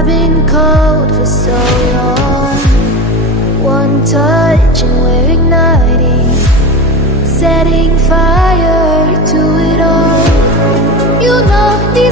I've been cold for so long. One touch and we're igniting, setting fire to it all. You know the